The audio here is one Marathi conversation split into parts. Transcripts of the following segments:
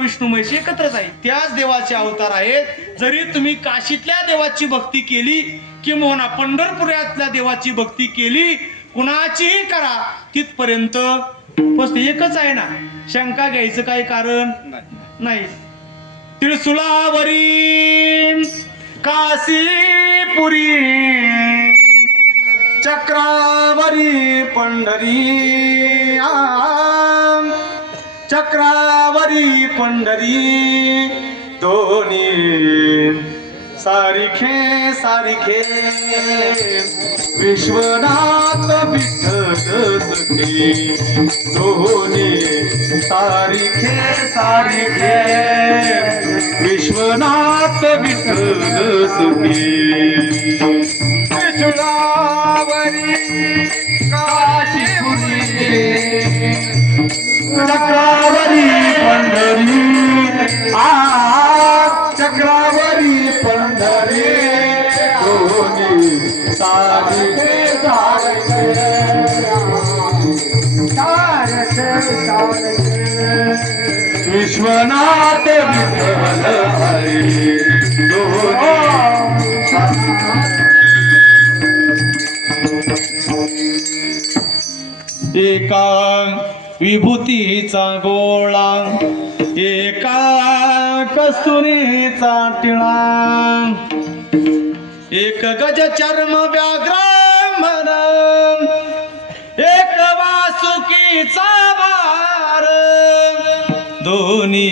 विष्णू महेश एकत्रच आहे, त्याच देवाचे अवतार आहेत. जरी तुम्ही काशीतल्या देवाची भक्ती केली किंवा पंढरपुरातल्या देवाची भक्ती केली, कुणाचीही करा, तिथपर्यंत बस एकच आहे ना. शंका घ्यायचं काही कारण नाही. त्रिशूलावरी काशीपुरी चक्रावरी पंढरी, चक्रावरी पंढरी दोन्ही सारिखे सारिखे विश्वनाथ विठ्ठल सखी दोन्ही सारिखे सारिखे विश्वनाथ विठ्ठल सखी. त्रिशूलावरी काशीपुरी चक्रावरी पंढरी, चक्रावरी पंढरी दोन्ही सारिखे सारिखे विश्वनाथ विठ्ठल हरी दोन्ही. एका विभूतीचा गोळा, एका कस्तुरीचा टिळा, एक गज चर्म व्याघ्रांबर, एक वासुकीचा भार दोन्ही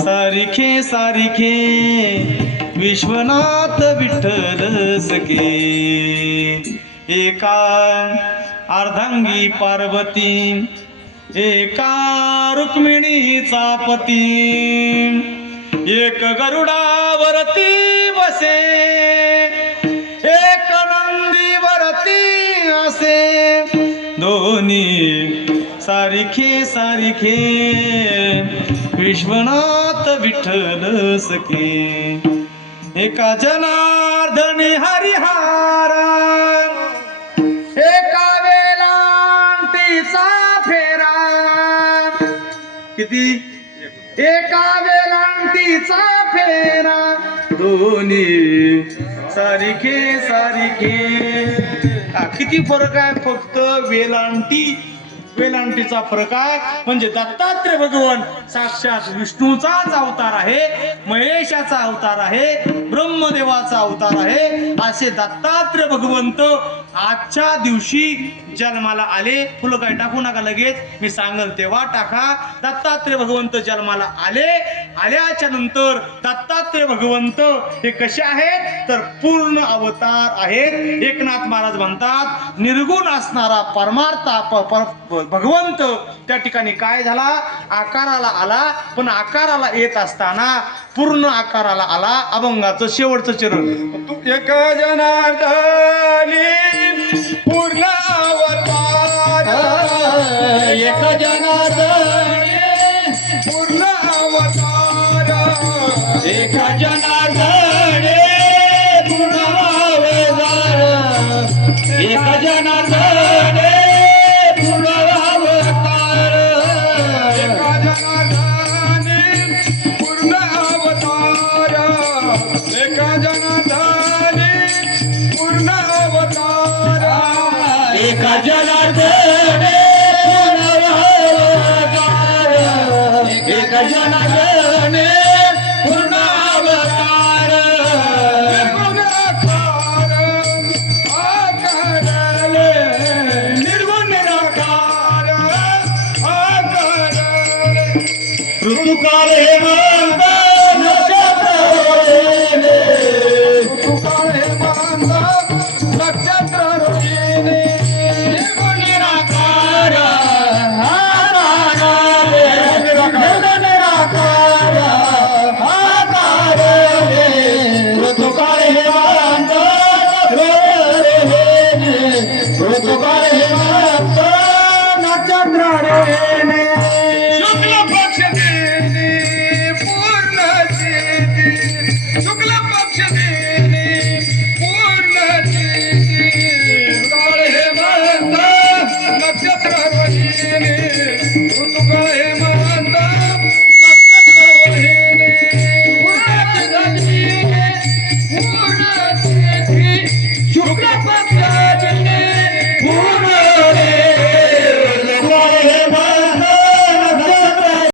सारिखे सारिखे विश्वनाथ विठ्ठल सखे. एका अर्धांगी पार्वती, एका रुक्मिणीचा पती, एक गरुडावरती बसे, एक नंदीवरती असे दोन्ही सारिखे सारिखे विश्वनाथ विठ्ठल सखे. एका जनार्दनी हरिहारा, एका वेलांटीचा फेरा, किती एका वेलांटीचा फेरा दोन्ही सारिखे सारिखे. किती फरक आहे, फक्त वेलांटीचा फरक आहे. म्हणजे दत्तात्रय भगवान साक्षात विष्णूचाच अवतार आहे, महेशाचा अवतार आहे, ब्रह्मदेवाचा अवतार आहे. असे दत्तात्रय भगवंत आजच्या दिवशी जन्माला आले. फुलं काय टाकू नका लगेच, मी सांगल तेव्हा टाका. दत्तात्रय भगवंत जन्माला आले. आल्याच्या नंतर दत्तात्रय भगवंत हे कसे आहेत तर पूर्ण अवतार आहेत. एकनाथ महाराज म्हणतात निर्गुण असणारा परमार्थ भगवंत त्या ठिकाणी काय झाला, आकाराला आला. पण आकाराला येत असताना पूर्ण आकाराला आला. अभंगाचं शेवटचं चरण. तू एक जनार्दनी पूर्ण अवतार, एक जनार्दनी पूर्ण अवतार, एक जनार्दनी पूर्ण अवतार, एक जनार्दनी पूर्ण अवतार, एक जनार्दनी पूर्ण अवतार, एक जनार्दनी पूर्ण अवतार, एक जनार्दनी पूर्ण अवतार, निर्गुण निराकार आकार ऋतुकाल हेमंत